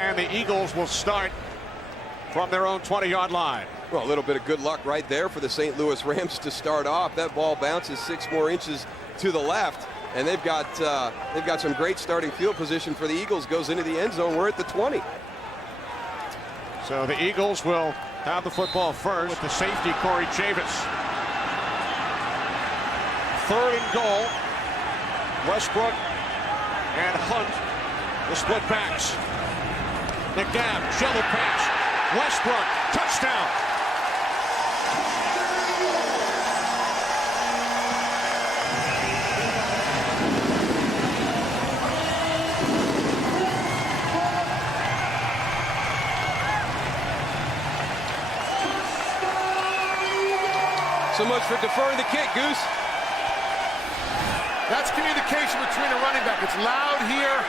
And the Eagles will start from their own 20-yard line. Well, a little bit of good luck right there for the St. Louis Rams to start off. That ball bounces 6 more inches to the left, and they've got some great starting field position for the Eagles. Goes into the end zone. We're at the 20. So the Eagles will have the football first with the safety, Corey Chavis. 3rd and goal. Westbrook and Hunt, the split backs. McNabb, shovel pass. Westbrook, touchdown. So much for deferring the kick, Goose. That's communication between a running back. It's loud here.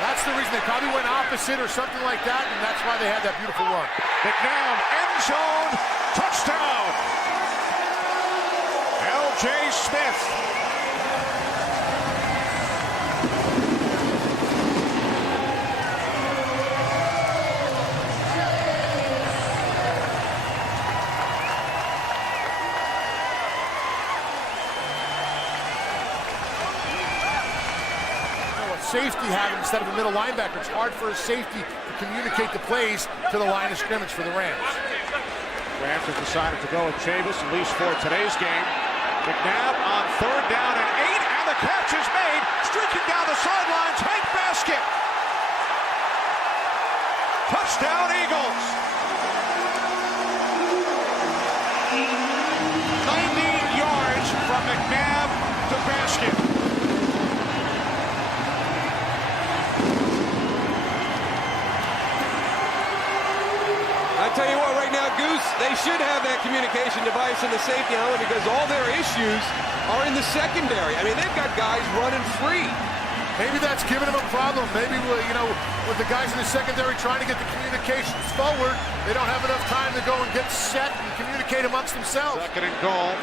That's the reason they probably went opposite or something like that, and that's why they had that beautiful run. McNabb, end zone, touchdown. L.J. Smith. Safety having instead of a middle linebacker. It's hard for a safety to communicate the plays to the line of scrimmage for the Rams. Rams have decided to go with Chavis, at least for today's game. McNabb on 3rd down and 8, and the catch is made. Streaking down the sideline, tight basket. Touchdown, Eagles. 90 yards from McNabb to basket. I tell you what, right now, Goose, they should have that communication device in the safety helmet because all their issues are in the secondary. I mean, they've got guys running free. Maybe that's giving them a problem. Maybe, you know, with the guys in the secondary trying to get the communications forward, they don't have enough time to go and get set and communicate amongst themselves. 2nd and goal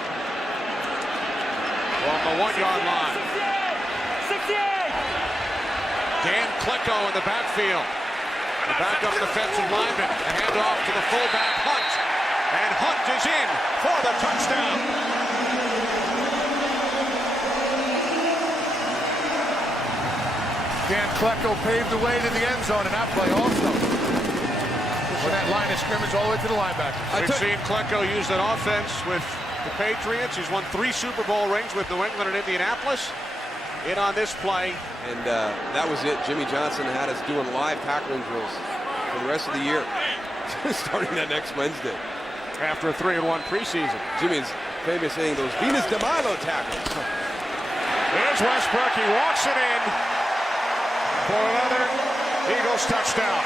from the 1-yard line. 68. Dan Klecko in the backfield. The backup defensive lineman. A handoff to the fullback, Hunt. And Hunt is in for the touchdown. Dan Klecko paved the way to the end zone in that play also. Pushing that line of scrimmage all the way to the linebackers. We've seen Klecko use that offense with the Patriots. He's won 3 Super Bowl rings with New England and Indianapolis. In on this play. And that was it. Jimmy Johnson had us doing live tackling drills for the rest of the year, starting that next Wednesday. After a 3-1 preseason. Jimmy's famous saying those Venus de Milo tackles. Here's Westbrook. He walks it in for another Eagles touchdown.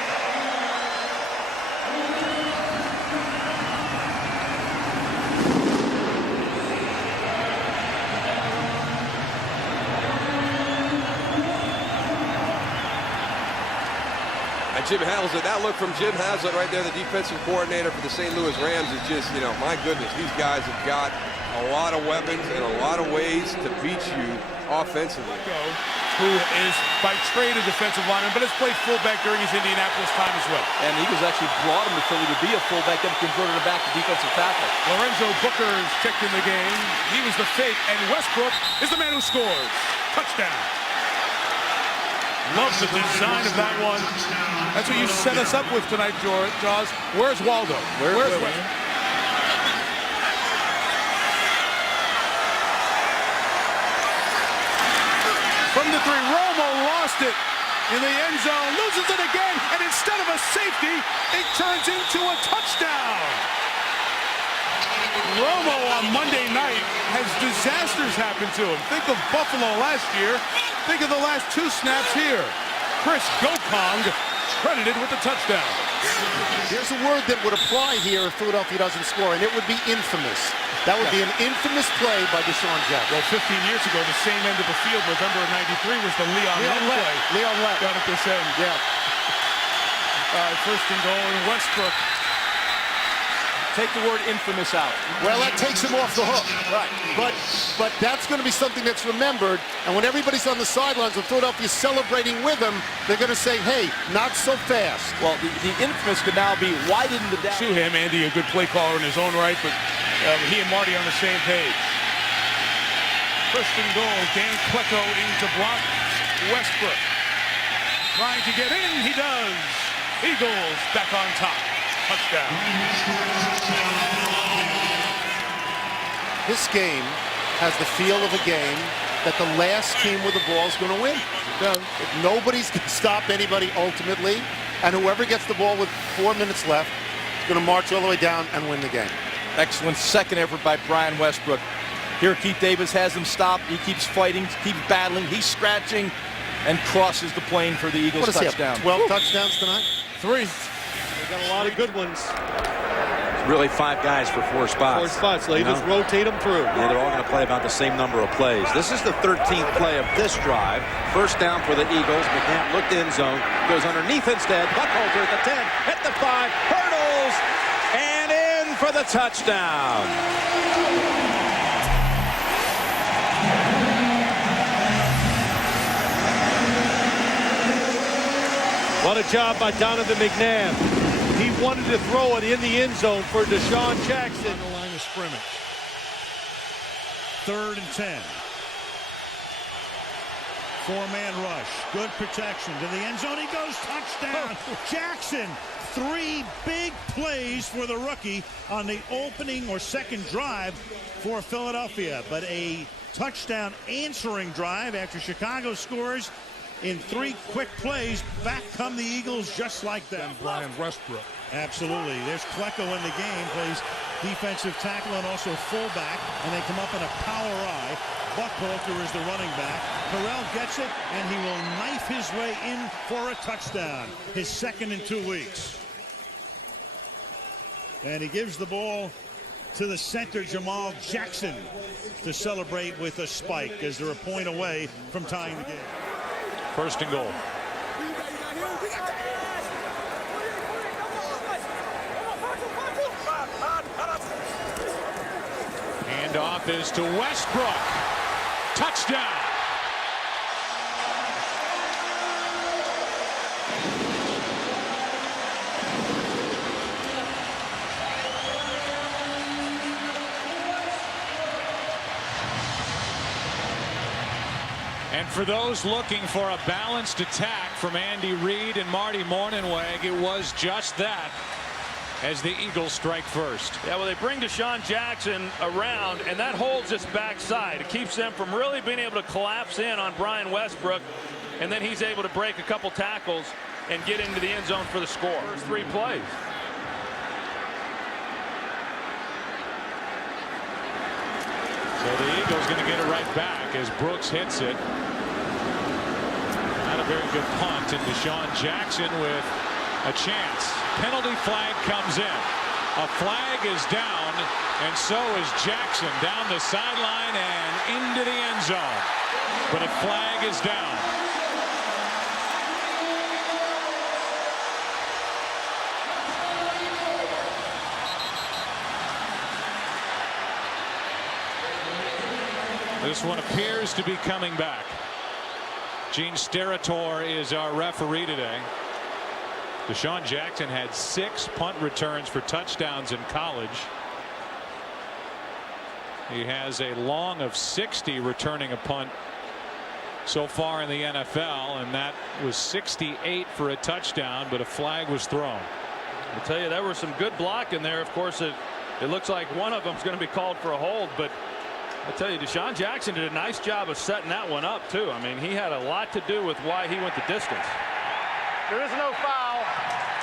Jim Haslett, that look from Jim Haslett right there, the defensive coordinator for the St. Louis Rams, is just, you know, my goodness, these guys have got a lot of weapons and a lot of ways to beat you offensively. Who is by trade a defensive lineman, but has played fullback during his Indianapolis time as well. And the Eagles actually brought him to Philly to be a fullback, then converted him back to defensive tackle. Lorenzo Booker is checked in the game. He was the fake, and Westbrook is the man who scores. Touchdown. Love the design of that one. That's what you set us up with tonight, Jaws. Where's Waldo? Where's Westbrook? From the 3, Romo lost it in the end zone, loses it again, and instead of a safety, it turns into a touchdown. Romo on Monday night has disasters happen to him. Think of Buffalo last year. Think of the last 2 snaps here. Chris Gokong credited with the touchdown. There's a word that would apply here if Philadelphia doesn't score, and it would be infamous. That would be an infamous play by Deshaun Jackson. Well, 15 years ago, the same end of the field, November of '93, was the Leon Lett play. Leon Lett. Down at this end. Yeah. All right, 1st and goal, and Westbrook Take the word infamous out. Well, that takes him off the hook. Right. But that's going to be something that's remembered. And when everybody's on the sidelines and Philadelphia's celebrating with him, they're going to say, hey, not so fast. Well, the infamous could now be, why didn't the To him, Andy, a good play caller in his own right, but he and Marty on the same page. First and goal, Dan Klecko into block Westbrook. Trying to get in, he does. Eagles back on top. Touchdown. This game has the feel of a game that the last team with the ball is going to win. Nobody's going to stop anybody ultimately, and whoever gets the ball with 4 minutes left is going to march all the way down and win the game. Excellent second effort by Brian Westbrook. Here Keith Davis has him stopped. He keeps fighting, keeps battling. He's scratching and crosses the plane for the Eagles touchdown. 12 touchdowns tonight? 3. They got a lot of good ones. Really 5 guys for 4 spots. 4 spots. They just rotate them through. Yeah, they're all going to play about the same number of plays. This is the 13th play of this drive. First down for the Eagles. McNabb looked end zone. Goes underneath instead. Buckholzer at the 10. At the 5. Hurdles. And in for the touchdown. What a job by Donovan McNabb. He wanted to throw it in the end zone for Deshaun Jackson. On the line of scrimmage. 3rd and 10. 4-man rush. Good protection to the end zone. He goes touchdown. Jackson. 3 big plays for the rookie on the opening or second drive for Philadelphia. But a touchdown answering drive after Chicago scores. In 3 quick plays, back come the Eagles just like that. Brian Westbrook. Absolutely. There's Klecko in the game, plays defensive tackle and also fullback, and they come up in a power I. Buckholzer is the running back. Terrell gets it, and he will knife his way in for a touchdown. His 2nd in 2 weeks. And he gives the ball to the center, Jamal Jackson, to celebrate with a spike as they're a point away from tying the game. First and goal. Handoff is to Westbrook. Touchdown. And for those looking for a balanced attack from Andy Reid and Marty Mornhinweg, it was just that as the Eagles strike first. Yeah, well, they bring Deshaun Jackson around, and that holds his backside. It keeps them from really being able to collapse in on Brian Westbrook, and then he's able to break a couple tackles and get into the end zone for the score. First 3 plays. So the Eagles going to get it right back as Brooks hits it. Not a very good punt, and Deshaun Jackson with a chance. Penalty flag comes in. A flag is down, and so is Jackson down the sideline and into the end zone. But a flag is down. This one appears to be coming back. Gene Steratore is our referee today. Deshaun Jackson had 6 punt returns for touchdowns in college. He has a long of 60 returning a punt so far in the NFL, and that was 68 for a touchdown, but a flag was thrown. I'll tell you, there was some good blocking there. Of course, it looks like one of them is going to be called for a hold, but I tell you, Deshaun Jackson did a nice job of setting that one up, too. I mean, he had a lot to do with why he went the distance. There is no foul.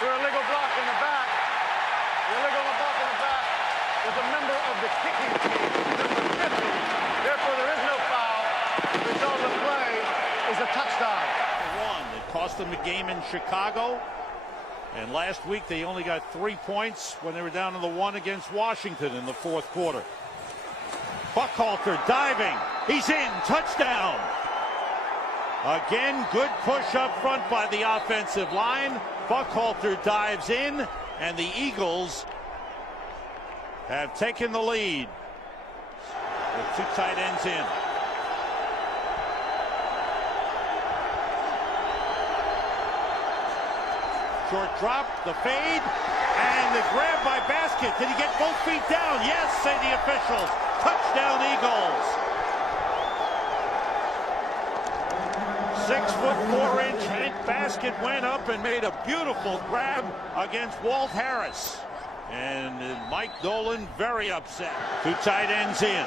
For illegal block in the back. The illegal block in the back was a member of the kicking team, number 50. Therefore, there is no foul. The result of the play is a touchdown. It cost them a game in Chicago. And last week, they only got 3 points when they were down to the 1 against Washington in the 4th quarter. Buckholzer diving. He's in. Touchdown. Again, good push up front by the offensive line. Buckholzer dives in, and the Eagles have taken the lead with two tight ends in. Short drop, the fade, and the grab by Basket. Did he get both feet down? Yes, say the officials. Touchdown, Eagles. 6'4" Basket went up and made a beautiful grab against Walt Harris. And Mike Dolan very upset. Two tight ends in.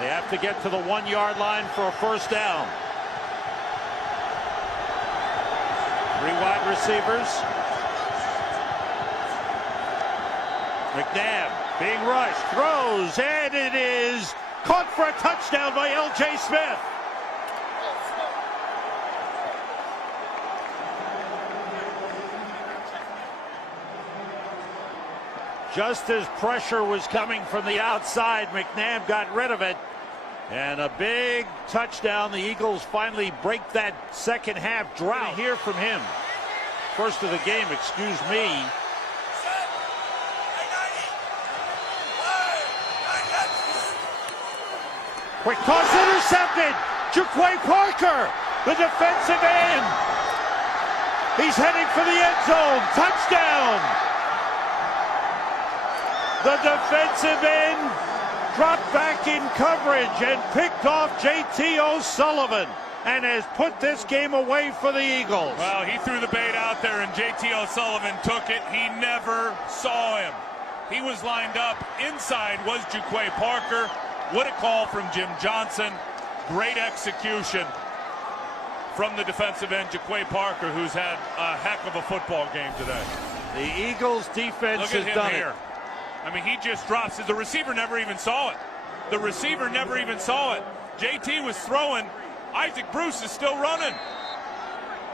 They have to get to the 1-yard line for a first down. Three wide receivers. McNabb being rushed, throws, and it is caught for a touchdown by L.J. Smith. Just as pressure was coming from the outside, McNabb got rid of it. And a big touchdown. The Eagles finally break that second half drought. Hear from him. First of the game, excuse me. Quick toss intercepted. Juquay Parker, the defensive end. He's heading for the end zone. Touchdown. The defensive end dropped back in coverage and picked off J.T. O'Sullivan and has put this game away for the Eagles. Well, he threw the bait out there and J.T. O'Sullivan took it. He never saw him. He was lined up. Inside was Juquay Parker. What a call from Jim Johnson. Great execution from the defensive end, Juquay Parker, who's had a heck of a football game today. The Eagles defense has done it. I mean, he just drops it. The receiver never even saw it. The receiver never even saw it. JT was throwing. Isaac Bruce is still running.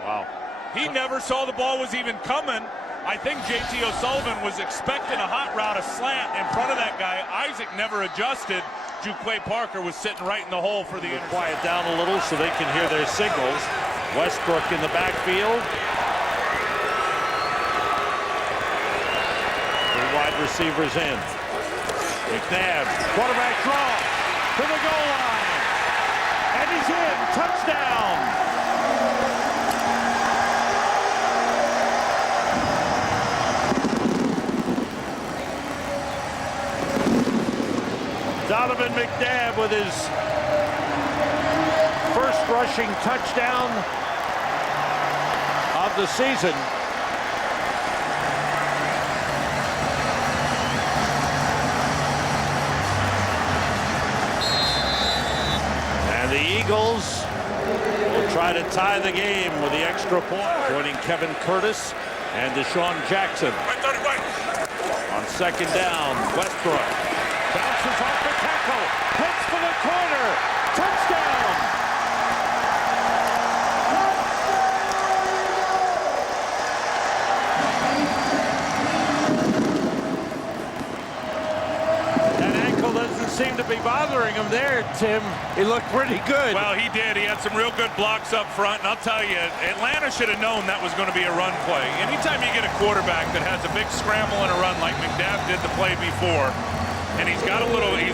Wow. He never saw the ball was even coming. I think J.T. O'Sullivan was expecting a hot route, a slant in front of that guy. Isaac never adjusted. Juquay Parker was sitting right in the hole for the interception. Quiet down a little so they can hear their signals. Westbrook in the backfield. Three wide receivers in. McNabb, quarterback draw to the goal line. And he's in. Touchdown. Donovan McNabb with his first rushing touchdown of the season. And the Eagles will try to tie the game with the extra point. Joining Kevin Curtis and Deshaun Jackson. On second down, Westbrook. Bounces off the tackle, hits for the corner, touchdown! That ankle doesn't seem to be bothering him there, Tim. He looked pretty good. Well, he did. He had some real good blocks up front, and I'll tell you, Atlanta should have known that was going to be a run play. Anytime you get a quarterback that has a big scramble and a run like McNabb did the play before, and he's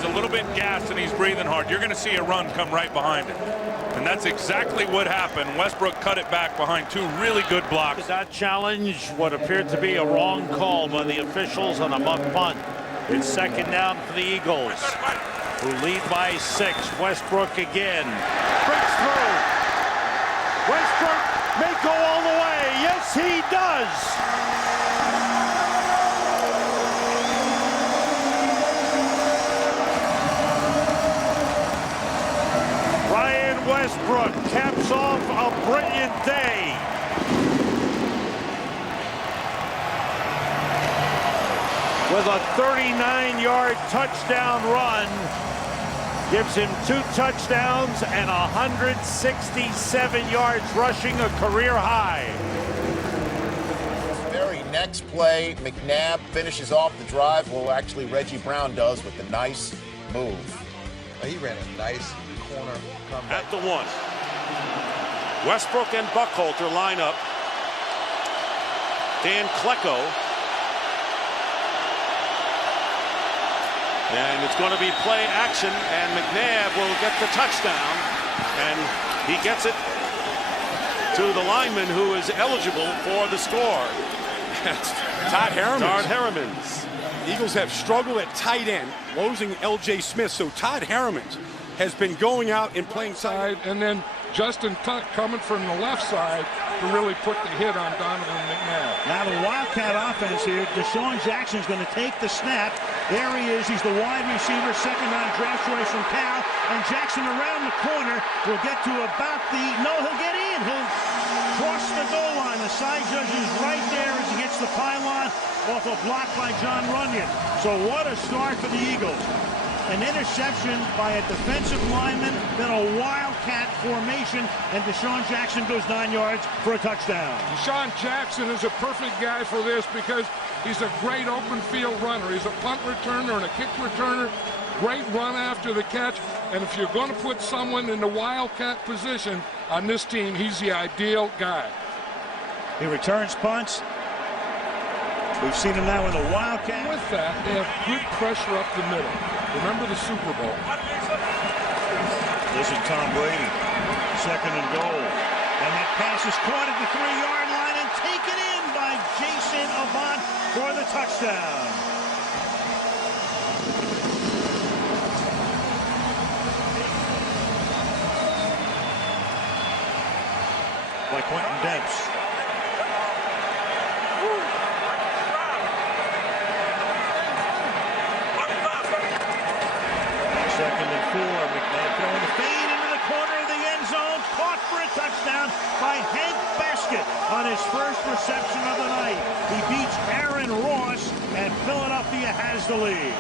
a little bit gassed and he's breathing hard, you're going to see a run come right behind it. And that's exactly what happened. Westbrook cut it back behind two really good blocks. That challenge, what appeared to be a wrong call by the officials on a muck punt. It's second down for the Eagles, who lead by 6. Westbrook again. Breaks through. Westbrook may go all the way. Yes, he does. Westbrook caps off a brilliant day. With a 39-yard touchdown run, gives him 2 touchdowns and 167 yards rushing, a career high. Very next play, McNabb finishes off the drive. Well, actually, Reggie Brown does with the nice move. He ran a nice corner comeback. At the 1. Westbrook and Buckhalter line up. Dan Klecko And it's going to be play action, and McNabb will get the touchdown, and he gets it to the lineman who is eligible for the score. Todd Harriman. Todd Harrimans. Eagles have struggled at tight end, losing L.J. Smith. So Todd Harriman has been going out and playing side. And then Justin Tuck coming from the left side to really put the hit on Donovan McNabb. Now the Wildcat offense here. Deshaun Jackson's going to take the snap. There he is. He's the wide receiver, second-round draft choice from Cal. And Jackson around the corner will get to about the... No, he'll get in. He'll cross the goal line. The side judge is right there as he hits the pylon off a block by John Runyon. So what a start for the Eagles. An interception by a defensive lineman, then a Wildcat formation, and Deshaun Jackson goes 9 yards for a touchdown. Deshaun Jackson is a perfect guy for this because he's a great open field runner. He's a punt returner and a kick returner. Great run after the catch. And if you're going to put someone in the Wildcat position on this team, he's the ideal guy. He returns punts. We've seen him now in the Wildcat. With that, they have good pressure up the middle. Remember the Super Bowl. This is Tom Brady. Second and goal. And that pass is caught at the 3-yard line and taken in by Jason Avant for the touchdown. By Quentin Dempsey. Second and 4. McNabb throwing the fade into the corner of the end zone. Caught for a touchdown by Hank Baskett on his first reception of the night. He beats Aaron Ross, and Philadelphia has the lead.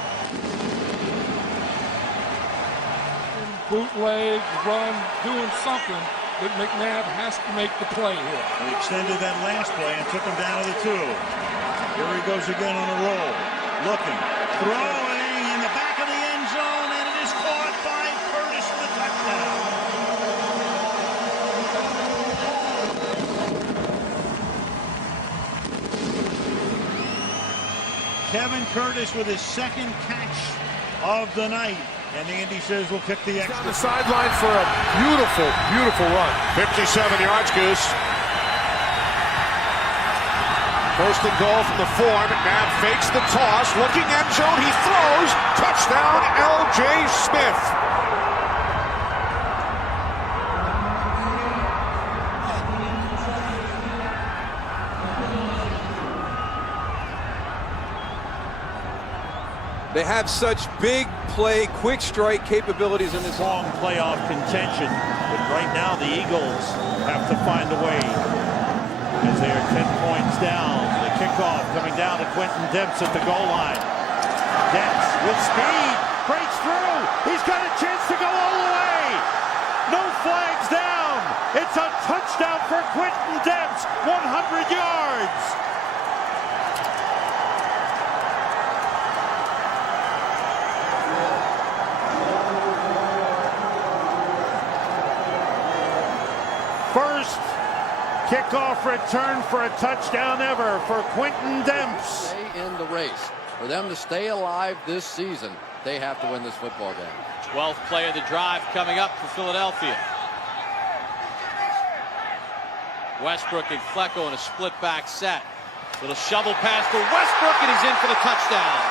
Bootleg, run, doing something, but McNabb has to make the play here. He extended that last play and took him down to the 2. Here he goes again on a roll. Looking, throwing in the back of the end zone, and it is caught by Curtis for the touchdown. Kevin Curtis with his second catch of the night. And Andy says we'll kick the extra. On the sideline for a beautiful, beautiful run. 57 yards, Goose. First and goal from the 4. McNabb fakes the toss. Looking end zone. He throws. Touchdown, L.J. Smith. They have such big play, quick strike capabilities in this Strong playoff contention, but right now the Eagles have to find a way as they are 10 points down. The kickoff coming down to Quentin Dempsey at the goal line. Dempsey with speed, breaks through. He's got a chance to go all the way. No flags down. It's a touchdown for Quentin Dempsey, 100 yards. First kickoff return for a touchdown ever for Quentin Dempsey. Stay in the race. For them to stay alive this season, they have to win this football game. 12th play of the drive coming up for Philadelphia. Westbrook and Flecko in a split back set. Little shovel pass for Westbrook, and he's in for the touchdown.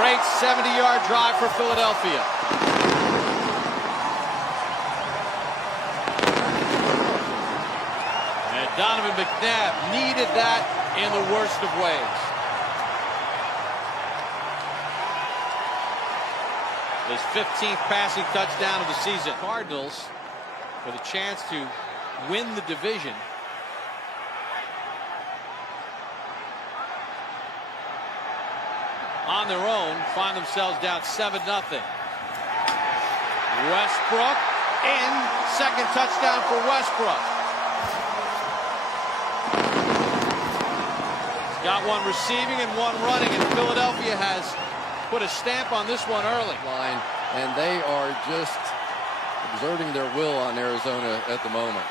Great 70-yard drive for Philadelphia. Donovan McNabb needed that in the worst of ways. His 15th passing touchdown of the season. Cardinals with a chance to win the division. On their own, find themselves down 7-0. Westbrook in, second touchdown for Westbrook. Got one receiving and one running, and Philadelphia has put a stamp on this one early. And they are just exerting their will on Arizona at the moment.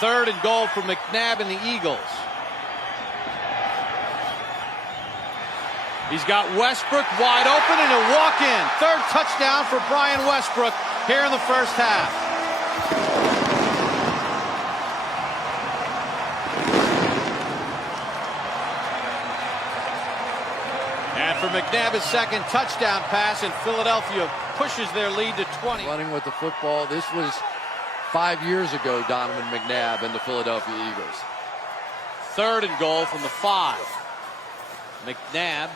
Third and goal for McNabb and the Eagles. He's got Westbrook wide open, and he'll walk in. Third touchdown for Brian Westbrook here in the first half. And for McNabb, his second touchdown pass, and Philadelphia pushes their lead to 20. Running with the football. This was 5 years ago, Donovan McNabb and the Philadelphia Eagles. Third and goal from the 5. McNabb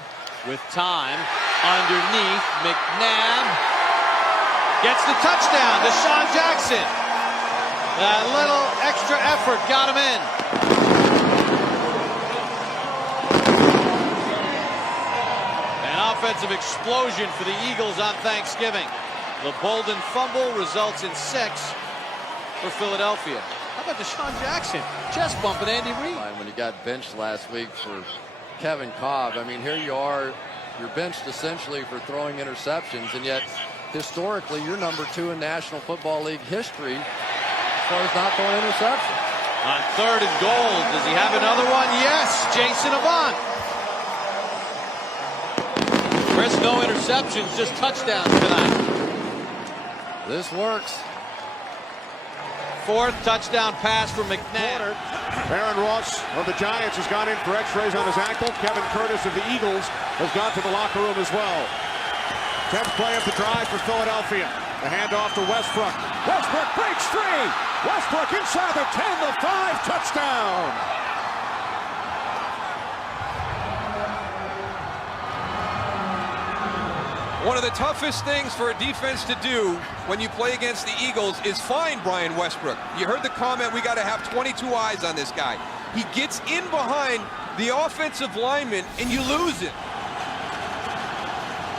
with time underneath. McNabb gets the touchdown. Deshaun Jackson. That little extra effort got him in. An offensive explosion for the Eagles on Thanksgiving. The Bolden fumble results in 6 for Philadelphia. How about Deshaun Jackson chest bumping Andy Reid? When he got benched last week for Kevin Cobb, I mean, here you are, you're benched essentially for throwing interceptions, and yet historically you're number 2 in National Football League history as far as not throwing interceptions. On third and goal, does he have another one? Yes, Jason Avant. Chris, no interceptions, just touchdowns tonight. This works. Fourth touchdown pass for McNabb. Aaron Ross of the Giants has gone in for x-rays on his ankle. Kevin Curtis of the Eagles has gone to the locker room as well. 10th play of the drive for Philadelphia. The handoff to Westbrook. Westbrook breaks free. Westbrook inside the 10, the 5, touchdown. One of the toughest things for a defense to do when you play against the Eagles is find Brian Westbrook. You heard the comment, we got to have 22 eyes on this guy. He gets in behind the offensive lineman and you lose it.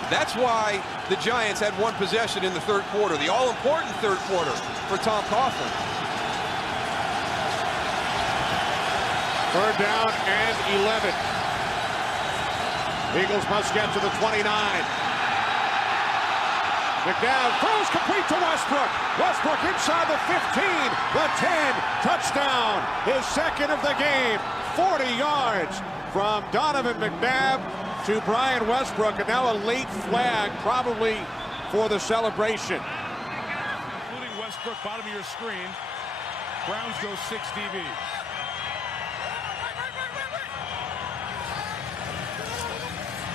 That's why the Giants had one possession in the third quarter, the all-important third quarter for Tom Coughlin. Third down and 11. Eagles must get to the 29. McNabb throws complete to Westbrook. Westbrook inside the 15, the 10, touchdown. His second of the game, 40 yards from Donovan McNabb to Brian Westbrook, and now a late flag probably for the celebration. Including Westbrook, bottom of your screen. Browns go 6 DBs.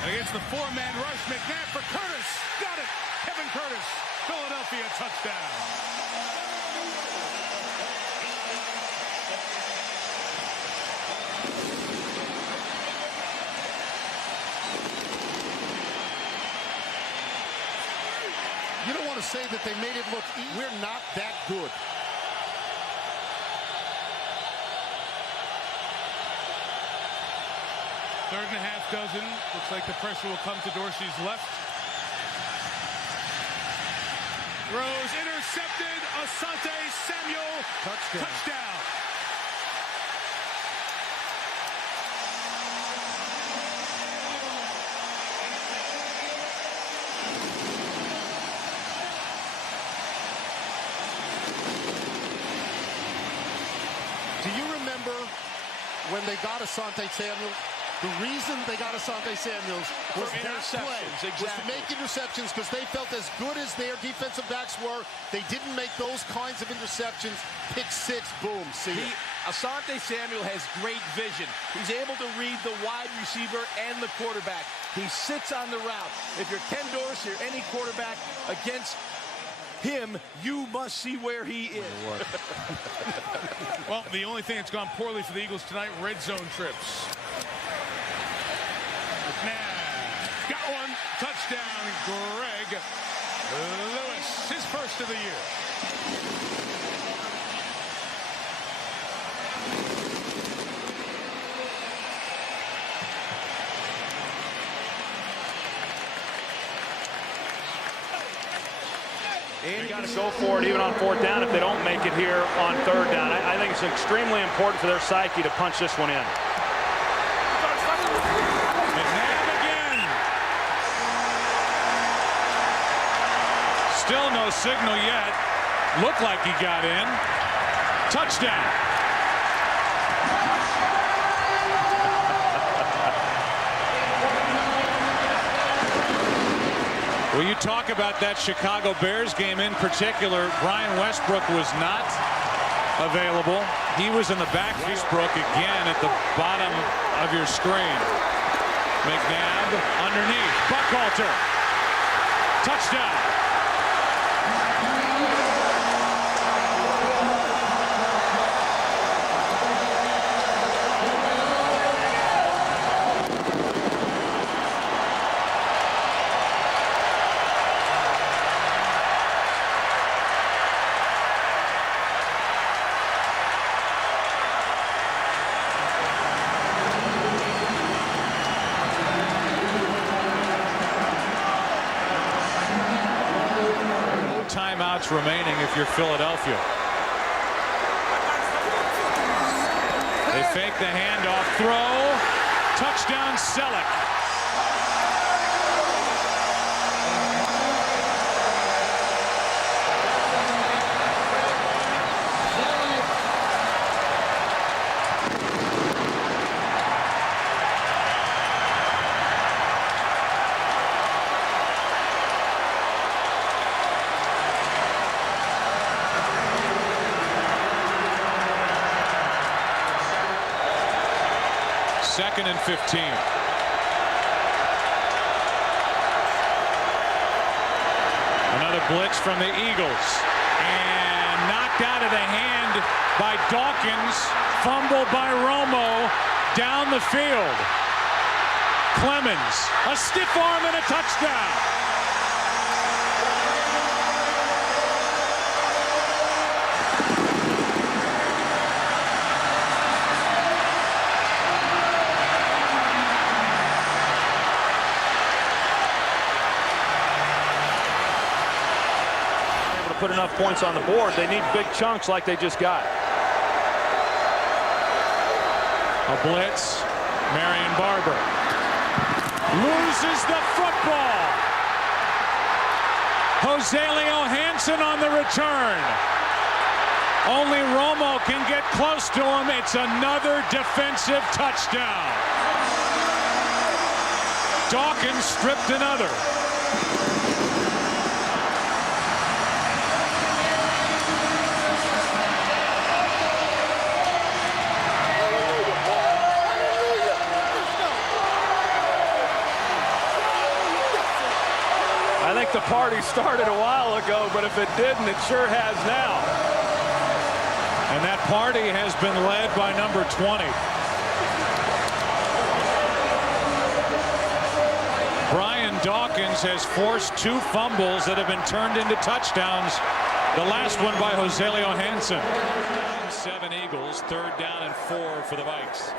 And against the 4-man rush, McNabb for Curtis. Got it. Kevin Curtis, Philadelphia touchdown. You don't want to say that they made it look easy. We're not that good. Third and a half dozen. Looks like the pressure will come to Dorsey's left. Throws intercepted. Asante Samuel. Touchdown. Do you remember when they got Asante Samuel? The reason they got Asante Samuels was that play, was to make interceptions, because they felt as good as their defensive backs were, they didn't make those kinds of interceptions. Pick 6, boom, see ya. Asante Samuel has great vision. He's able to read the wide receiver and the quarterback. He sits on the route. If you're Ken Dorsey or any quarterback against him, you must see where he is. Well, the only thing that's gone poorly for the Eagles tonight, red zone trips. McNabb got one. Touchdown, Greg Lewis, his first of the year. You got to go for it even on fourth down if they don't make it here on third down. I think it's extremely important for their psyche to punch this one in. McNabb again. Still no signal yet. Looked like he got in. Touchdown. Well, you talk about that Chicago Bears game in particular. Brian Westbrook was not available. He was in the back. Westbrook again at the bottom of your screen. McNabb underneath. Buckhalter. Touchdown. Timeouts remaining if you're Philadelphia. They fake the handoff, throw, touchdown Selleck. Second and 15. Another blitz from the Eagles. And knocked out of the hand by Dawkins. Fumbled by Romo down the field. Clemens, a stiff arm and a touchdown. Put enough points on the board. They need big chunks like they just got. A blitz. Marion Barber loses the football. Joselio Hansen on the return. Only Romo can get close to him. It's another defensive touchdown. Dawkins stripped another. I think the party started a while ago, but if it didn't, it sure has now. And that party has been led by number 20. Brian Dawkins has forced 2 fumbles that have been turned into touchdowns. The last one by Joselio Hansen. 7 Eagles, 3rd down and 4 for the Vikes.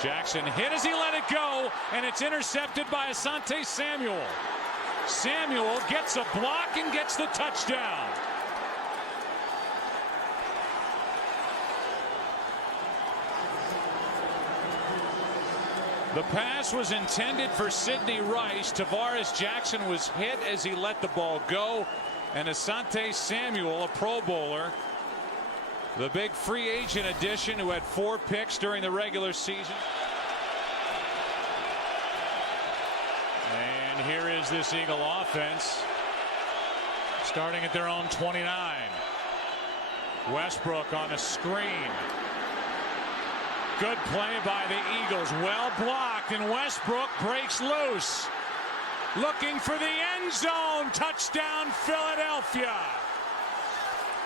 Jackson hit as he let it go, and it's intercepted by Asante Samuel. Samuel gets a block and gets the touchdown. The pass was intended for Sidney Rice. Tavares Jackson was hit as he let the ball go, and Asante Samuel, a Pro Bowler, the big free agent addition who had 4 picks during the regular season. And here is this Eagle offense starting at their own 29. Westbrook on a screen. Good play by the Eagles. Well blocked, and Westbrook breaks loose. Looking for the end zone. Touchdown Philadelphia.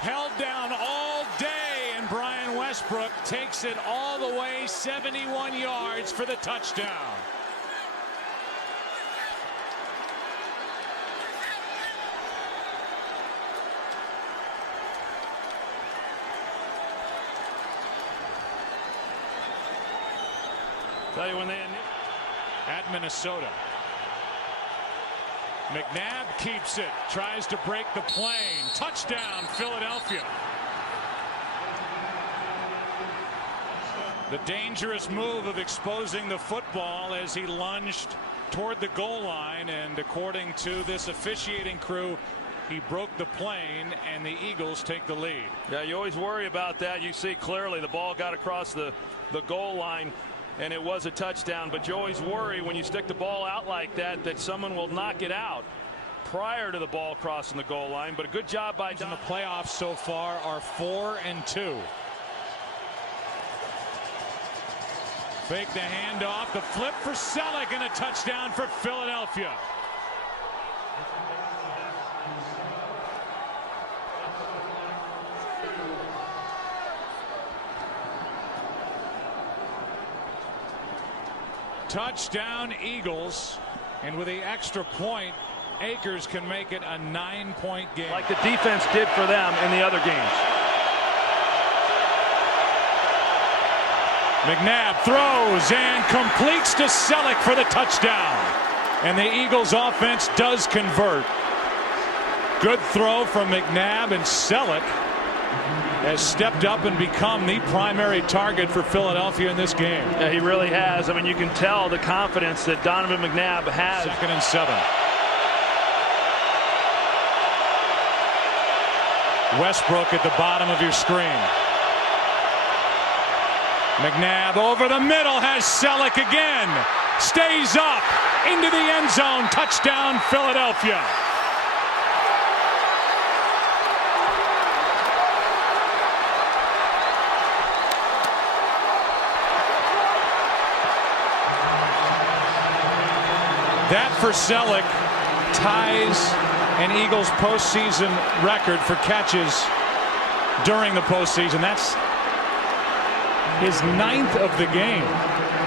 Held down all day, and Brian Westbrook takes it all the way 71 yards for the touchdown. Tell you when they at Minnesota. McNabb keeps it, tries to break the plane. Touchdown, Philadelphia. The dangerous move of exposing the football as he lunged toward the goal line, and according to this officiating crew, he broke the plane, and the Eagles take the lead. Yeah, you always worry about that. You see clearly the ball got across the goal line. and it was a touchdown. But you always worry when you stick the ball out like that that someone will knock it out prior to the ball crossing the goal line. But a good job by in the playoffs so far are 4-2. Fake the handoff, the flip for Selleck, and a touchdown for Philadelphia. Touchdown Eagles, and with the extra point, Akers can make it a 9-point game. Like the defense did for them in the other games. McNabb throws and completes to Selleck for the touchdown. And the Eagles offense does convert. Good throw from McNabb, and Selleck has stepped up and become the primary target for Philadelphia in this game. Yeah, he really has. I mean, you can tell the confidence that Donovan McNabb has. 2nd and 7. Westbrook at the bottom of your screen. McNabb over the middle, has Selleck again. Stays up into the end zone. Touchdown Philadelphia. That for Selleck ties an Eagles postseason record for catches during the postseason. That's his 9th of the game.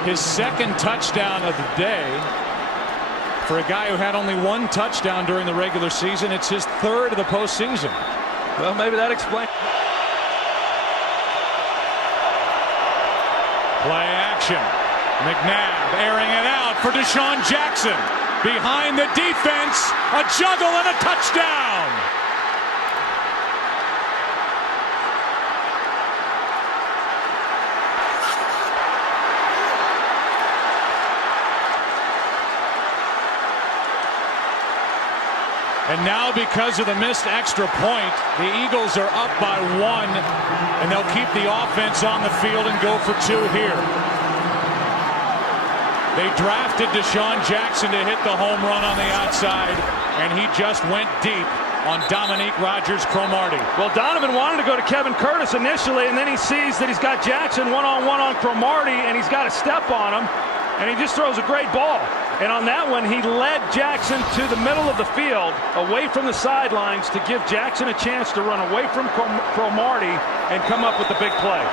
His 2nd touchdown of the day. For a guy who had only 1 touchdown during the regular season, it's his 3rd of the postseason. Well, maybe that explains. Play action. McNabb airing it out for Deshaun Jackson. Behind the defense, a juggle and a touchdown. And now, because of the missed extra point, the Eagles are up by 1, and they'll keep the offense on the field and go for 2 here. They drafted Deshaun Jackson to hit the home run on the outside, and he just went deep on Dominique Rodgers-Cromartie. Well, Donovan wanted to go to Kevin Curtis initially, and then he sees that he's got Jackson one-on-one on Cromartie, and he's got a step on him, and he just throws a great ball. And on that one, he led Jackson to the middle of the field, away from the sidelines, to give Jackson a chance to run away from Cromartie and come up with the big play.